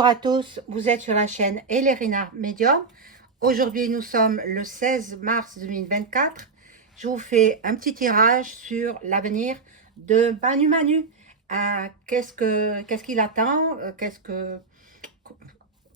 Bonjour à tous, vous êtes sur la chaîne Elérina Medium. Aujourd'hui, nous sommes le 16 mars 2024. Je vous fais un petit tirage sur l'avenir de Manu Manu. Qu'est-ce qu'il attend?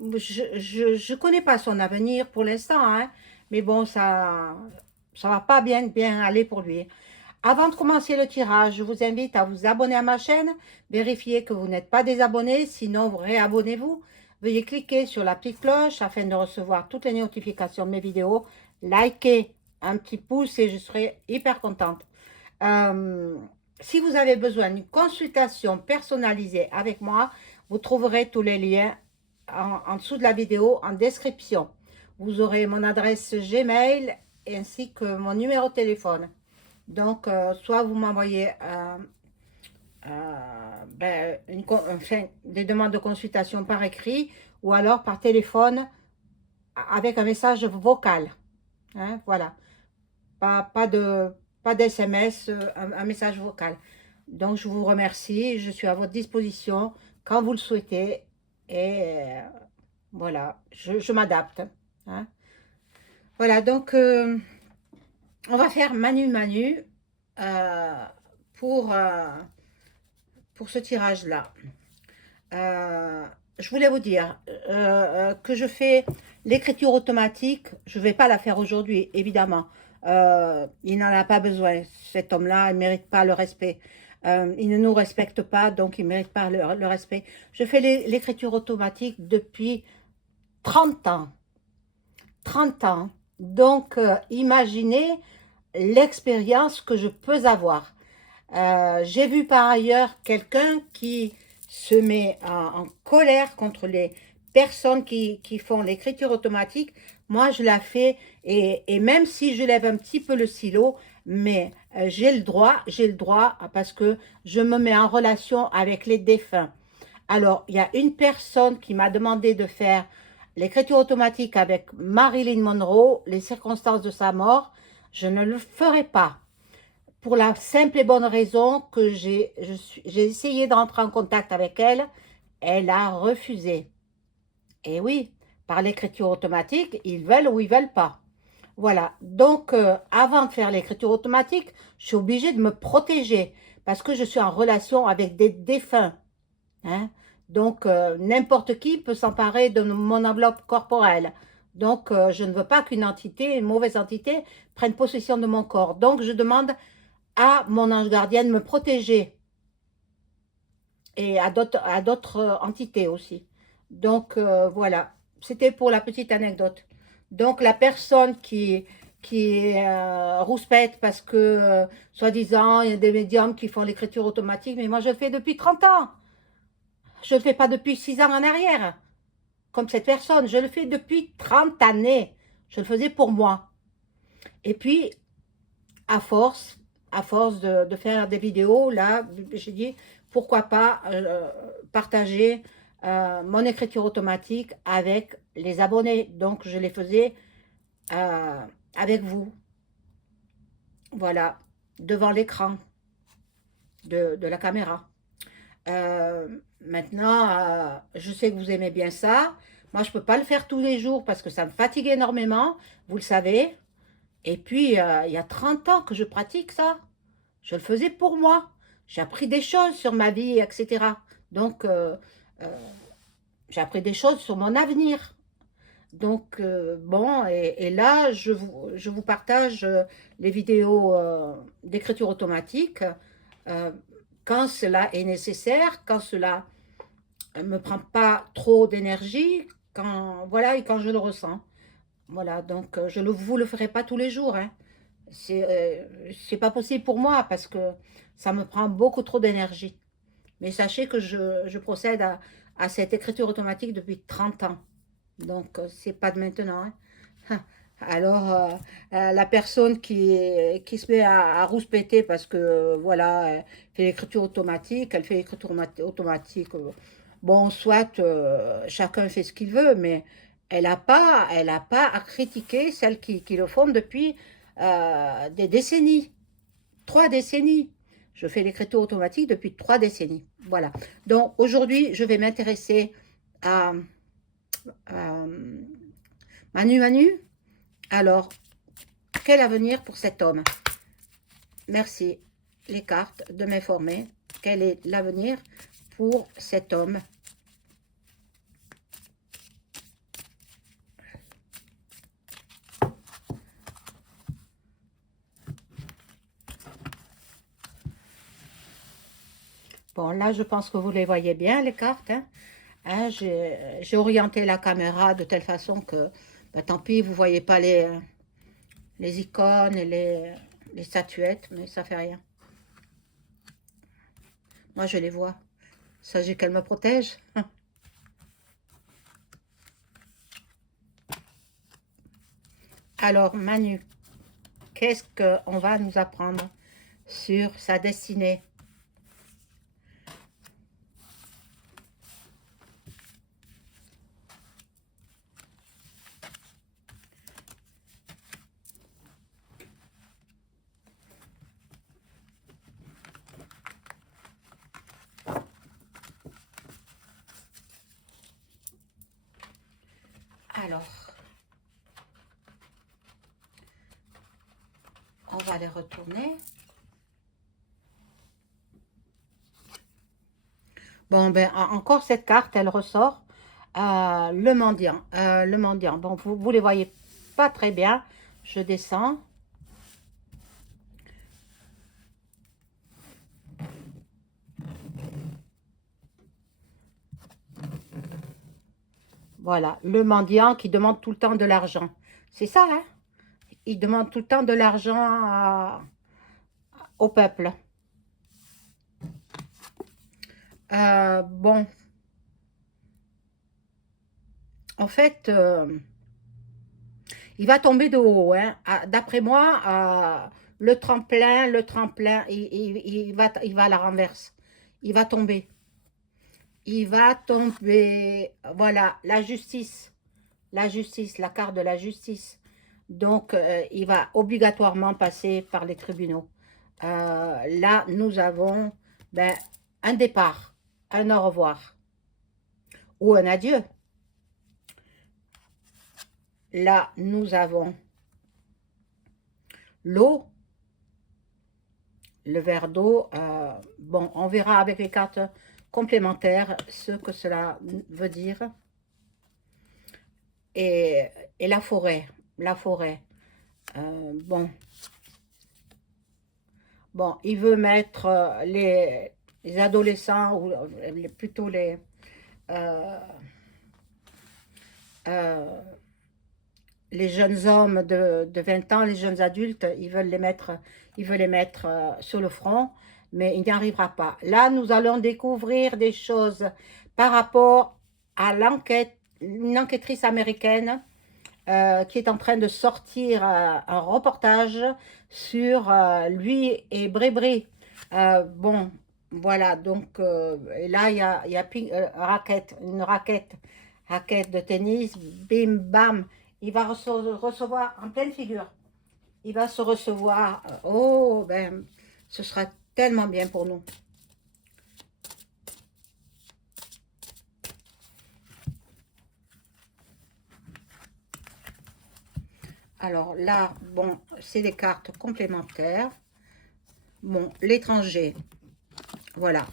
Je connais pas son avenir pour l'instant, hein, mais bon, ça va pas bien aller pour lui. Avant de commencer le tirage, je vous invite à vous abonner à ma chaîne, vérifiez que vous n'êtes pas désabonné, sinon vous réabonnez-vous. Veuillez cliquer sur la petite cloche afin de recevoir toutes les notifications de mes vidéos. Likez un petit pouce et je serai hyper contente. Euh, Si vous avez besoin d'une consultation personnalisée avec moi, vous trouverez tous les liens en dessous de la vidéo en description. Vous aurez mon adresse Gmail ainsi que mon numéro de téléphone. Donc, soit vous m'envoyez des demandes de consultation par écrit ou alors par téléphone avec un message vocal. Hein, voilà, pas d'SMS, un message vocal. Donc, je vous remercie. Je suis à votre disposition quand vous le souhaitez. Et voilà, je m'adapte. Hein. Voilà, donc, on va faire Manu Manu euh, pour... pour ce tirage-là. Je voulais vous dire que je fais l'écriture automatique. Je ne vais pas la faire aujourd'hui, évidemment. Il n'en a pas besoin. Cet homme-là, il ne mérite pas le respect. Il ne nous respecte pas, donc il ne mérite pas le respect. Je fais l'écriture automatique depuis 30 ans. 30 ans. Donc, imaginez l'expérience que je peux avoir. J'ai vu par ailleurs quelqu'un qui se met en colère contre les personnes qui font l'écriture automatique. Moi, je la fais et même si je lève un petit peu le stylo, mais j'ai le droit parce que je me mets en relation avec les défunts. Alors, il y a une personne qui m'a demandé de faire l'écriture automatique avec Marilyn Monroe, les circonstances de sa mort. Je ne le ferai pas. Pour la simple et bonne raison que j'ai essayé d'entrer en contact avec elle, elle a refusé. Et oui, par l'écriture automatique, ils veulent ou ils veulent pas. Voilà, donc avant de faire l'écriture automatique, je suis obligée de me protéger parce que je suis en relation avec des défunts. Hein. Donc, n'importe qui peut s'emparer de mon enveloppe corporelle. Donc, je ne veux pas qu'une entité, une mauvaise entité, prenne possession de mon corps. Donc, je demande à mon ange gardien de me protéger et à d'autres entités aussi. Donc, voilà, c'était pour la petite anecdote. Donc, la personne qui est rouspète parce que, soi-disant, il y a des médiums qui font l'écriture automatique, mais moi, je le fais depuis 30 ans. Je ne le fais pas depuis 6 ans en arrière, comme cette personne. Je le fais depuis 30 années. Je le faisais pour moi. Et puis, à force, de faire des vidéos, là, j'ai dit, pourquoi pas partager mon écriture automatique avec les abonnés. Donc, je les faisais euh, avec vous, voilà, devant l'écran de la caméra. Maintenant, je sais que vous aimez bien ça. Moi, je ne peux pas le faire tous les jours parce que ça me fatigue énormément, vous le savez. Et puis, il y a 30 ans que je pratique ça. Je le faisais pour moi. J'ai appris des choses sur ma vie, etc. Donc, euh, j'ai appris des choses sur mon avenir. Donc, bon, et là, je vous partage les vidéos d'écriture automatique euh, quand cela est nécessaire, quand cela ne me prend pas trop d'énergie, quand, voilà, et quand je le ressens. Voilà, donc je ne vous le ferai pas tous les jours, hein. C'est pas possible pour moi parce que ça me prend beaucoup trop d'énergie. Mais sachez que je procède à cette écriture automatique depuis 30 ans. Donc, c'est pas de maintenant, hein. Alors, la personne qui se met à rouspéter parce que, voilà, elle fait l'écriture automatique, elle fait l'écriture automatique. Bon, soit chacun fait ce qu'il veut, mais elle a pas à critiquer celles qui le font depuis des décennies, 3 décennies. Je fais l'écriture automatique depuis 3 décennies. Voilà. Donc, aujourd'hui, je vais m'intéresser Euh, euh, Manu, alors, quel avenir pour cet homme? Merci, les cartes, de m'informer. Quel est l'avenir pour cet homme? Bon, là, je pense que vous les voyez bien, les cartes. Hein, j'ai orienté la caméra de telle façon que, bah, tant pis, vous ne voyez pas les icônes et les statuettes, mais ça fait rien. Moi, je les vois. Il s'agit qu'elle me protège. Alors, Manu, qu'est-ce qu'on va nous apprendre sur sa destinée? Alors, on va les retourner. Bon, ben, encore cette carte, elle ressort. Le mendiant. Le mendiant. Bon, vous les voyez pas très bien. Je descends. Voilà, le mendiant qui demande tout le temps de l'argent. C'est ça, hein? Il demande tout le temps de l'argent au peuple. Bon, en fait, il va tomber de haut, hein. D'après moi, le tremplin, il va à la renverse. Il va tomber. Il va tomber. Voilà, la justice, la carte de la justice. Donc, il va obligatoirement passer par les tribunaux. Là, nous avons ben, un départ, un au revoir ou un adieu. Là, nous avons l'eau, le verre d'eau. Bon, on verra avec les cartes complémentaires ce que cela veut dire. Et, et la forêt, la forêt. Bon, bon, il veut mettre les adolescents, ou plutôt euh, euh, les jeunes hommes de 20 ans, les jeunes adultes, il veut les mettre sur le front, mais il n'y arrivera pas. Là, nous allons découvrir des choses par rapport à l'enquête, une enquêtrice américaine qui est en train de sortir un reportage sur lui et Brébry. Bon, voilà, donc et là, il y a raquette de tennis, bim, bam, il va recevoir en pleine figure. Il va se recevoir, oh, ben, ce sera tellement bien pour nous. Alors là, bon, c'est des cartes complémentaires. Bon, l'étranger, voilà.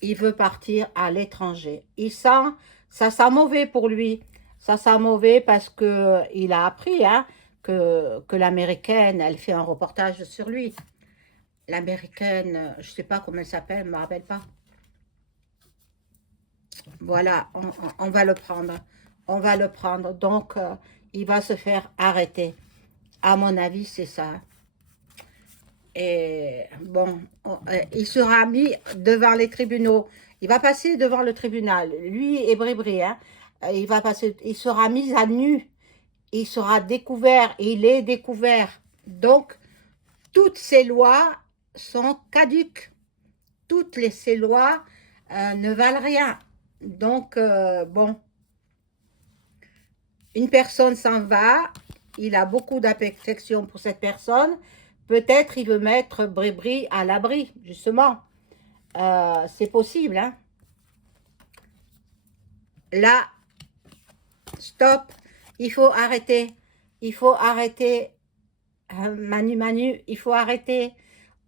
Il veut partir à l'étranger. Ça sent mauvais pour lui. Ça sent mauvais parce que il a appris hein, que l'américaine, elle fait un reportage sur lui. L'américaine, je ne sais pas comment elle s'appelle, je ne me rappelle pas. Voilà, on va le prendre. On va le prendre. Donc, il va se faire arrêter. À mon avis, c'est ça. Et bon, il sera mis devant les tribunaux. Il va passer devant le tribunal. Lui et Brébry, hein, il va passer, il sera mis à nu. Il sera découvert. Il est découvert. Donc, toutes ces lois sont caduques. Ces lois ne valent rien. Donc, bon, une personne s'en va. Il a beaucoup d'affection pour cette personne. Peut-être il veut mettre Brébry à l'abri, justement. C'est possible, hein. là, stop, il faut arrêter. Il faut arrêter. Manu, Manu, il faut arrêter.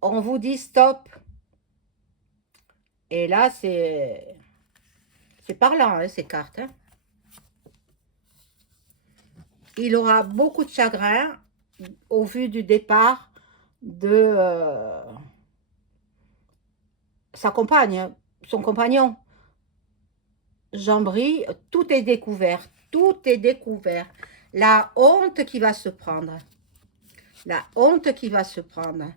On vous dit stop. Et là, c'est parlant, hein, ces cartes. Hein. Il aura beaucoup de chagrin au vu du départ de sa compagne, son compagnon. Jean-Bry, tout est découvert. Tout est découvert. La honte qui va se prendre. La honte qui va se prendre.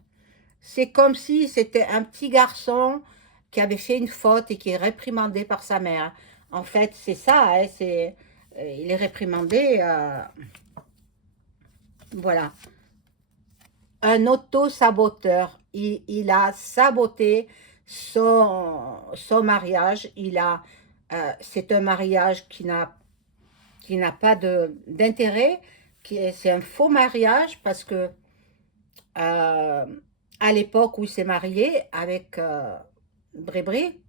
C'est comme si c'était un petit garçon qui avait fait une faute et qui est réprimandé par sa mère. En fait, c'est ça, hein, il est réprimandé. Voilà. Un auto-saboteur. Il a saboté son mariage. C'est un mariage qui n'a pas d'intérêt. C'est un faux mariage parce que à l'époque où il s'est marié avec Brébry,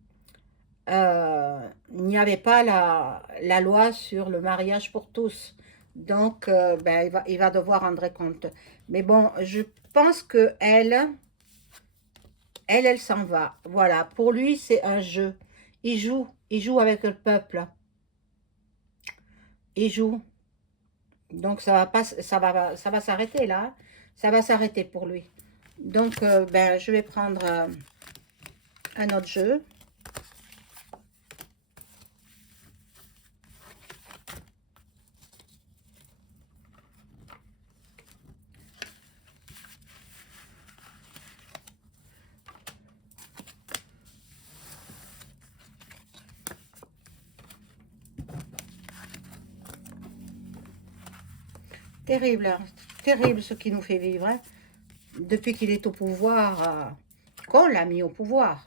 il n'y avait pas la loi sur le mariage pour tous. Donc, ben, il va devoir rendre compte. Mais bon, je pense que elle s'en va. Voilà, pour lui, c'est un jeu. Il joue avec le peuple. Il joue. Donc, ça va pas, ça va s'arrêter là. Hein. Ça va s'arrêter pour lui. Donc, ben, je vais prendre un autre jeu. Terrible, hein. Terrible ce qui nous fait vivre. Hein. Depuis qu'il est au pouvoir, qu'on l'a mis au pouvoir.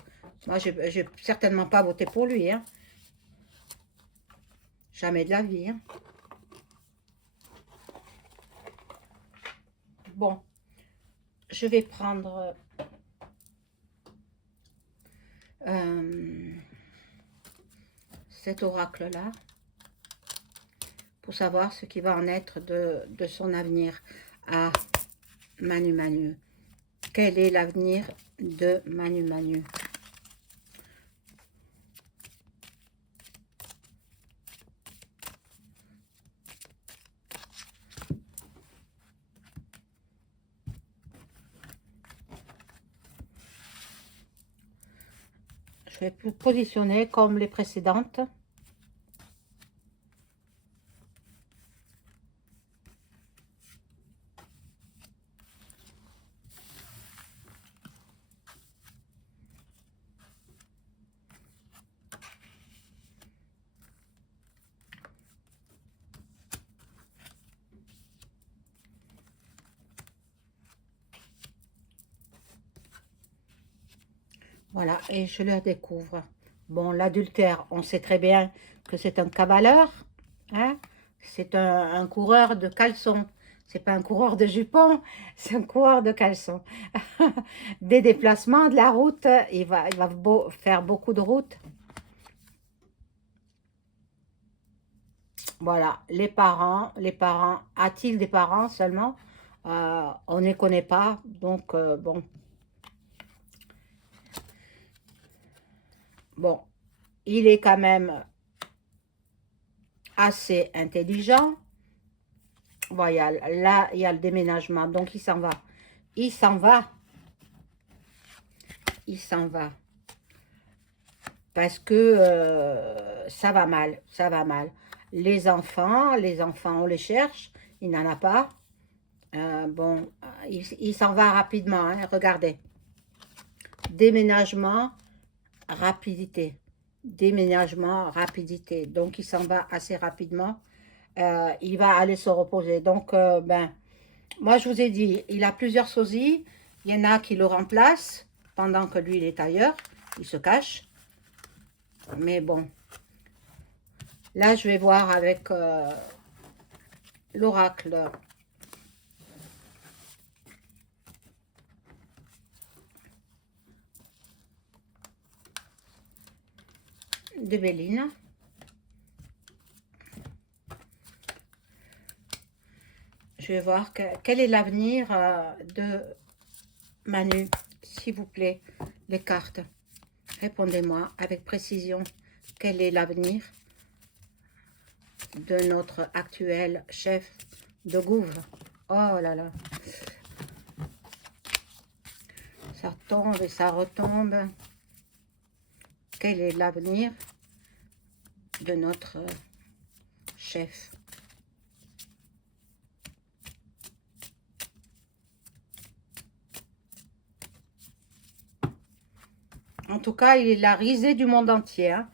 Moi, j'ai certainement pas voté pour lui. Hein. Jamais de la vie. Hein. Bon, je vais prendre cet oracle-là pour savoir ce qui va en être de son avenir à Manu Manu. Quel est l'avenir de Manu Manu? Je vais positionner comme les précédentes. Voilà, et je le découvre. Bon, l'adultère, on sait très bien que c'est un cavaleur. Hein? C'est un coureur de caleçon. C'est pas un coureur de jupons, c'est un coureur de caleçon. Des déplacements, de la route, il va faire beaucoup de routes. Voilà, les parents, a-t-il des parents seulement? On ne les connaît pas, donc bon. Bon, il est quand même assez intelligent. Voilà, là, il y a le déménagement, donc il s'en va. Il s'en va. Il s'en va. Parce que ça va mal, ça va mal. Les enfants, on les cherche, il n'en a pas. Bon, il s'en va rapidement, hein, regardez. Déménagement, rapidité. Déménagement, rapidité. Donc, il s'en va assez rapidement. Il va aller se reposer. Donc, ben, moi, je vous ai dit, il a plusieurs sosies. Il y en a qui le remplacent pendant que lui, il est ailleurs. Il se cache. Mais bon. Là, je vais voir avec l'oracle de Béline. Je vais voir quel est l'avenir de Manu, s'il vous plaît, les cartes. Répondez-moi avec précision. Quel est l'avenir de notre actuel chef de gouvernement? Oh là là. Ça tombe et ça retombe. Quel est l'avenir de notre chef? En tout cas, il est la risée du monde entier. Hein.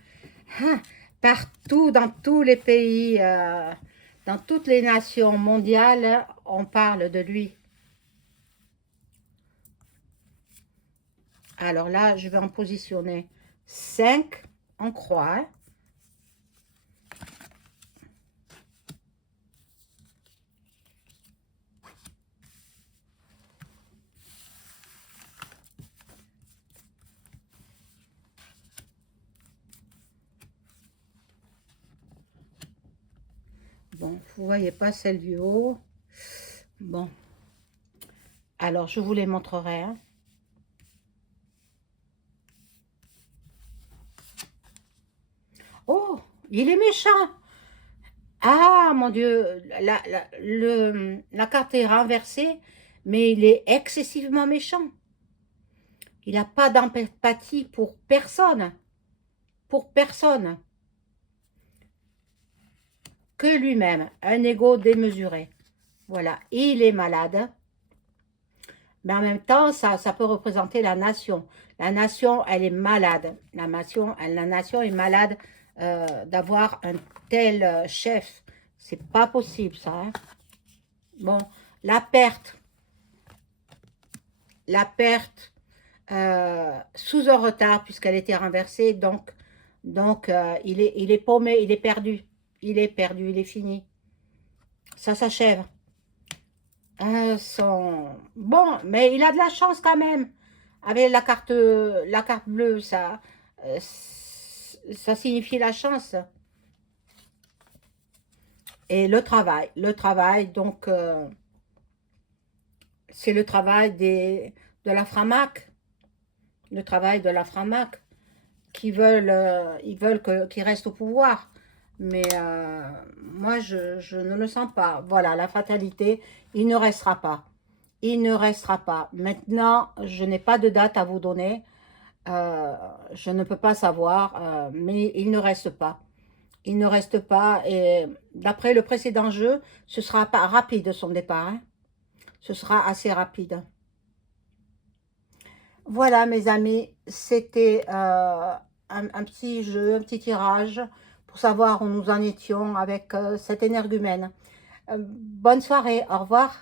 Ah, partout, dans tous les pays, dans toutes les nations mondiales, on parle de lui. Alors là, je vais en positionner 5 en croix. Hein. Bon, vous voyez pas celle du haut. Bon, alors je vous les montrerai. Hein. Oh, il est méchant. Ah, mon Dieu, la carte est renversée, mais il est excessivement méchant. Il n'a pas d'empathie pour personne. Pour personne. Que lui-même. Un ego démesuré. Voilà, il est malade. Mais en même temps, ça peut représenter la nation. La nation, elle est malade. La nation est malade d'avoir un tel chef. C'est pas possible, ça. Hein. Bon, la perte sous un retard, puisqu'elle était renversée. Donc il est paumé, il est perdu. Il est perdu, il est fini. Ça s'achève. Bon, mais il a de la chance quand même. Avec la carte bleue, ça signifie la chance. Et le travail, donc, c'est le travail de la Framac. Le travail de la Framac. Ils veulent qu'il reste au pouvoir. Mais moi, je ne le sens pas. Voilà, la fatalité, il ne restera pas. Il ne restera pas. Maintenant, je n'ai pas de date à vous donner. Je ne peux pas savoir, mais il ne reste pas. Il ne reste pas. Et d'après le précédent jeu, ce sera pas rapide son départ. Hein. Ce sera assez rapide. Voilà, mes amis, c'était un petit jeu, un petit tirage pour savoir où nous en étions avec cet énergumène. Bonne soirée, au revoir.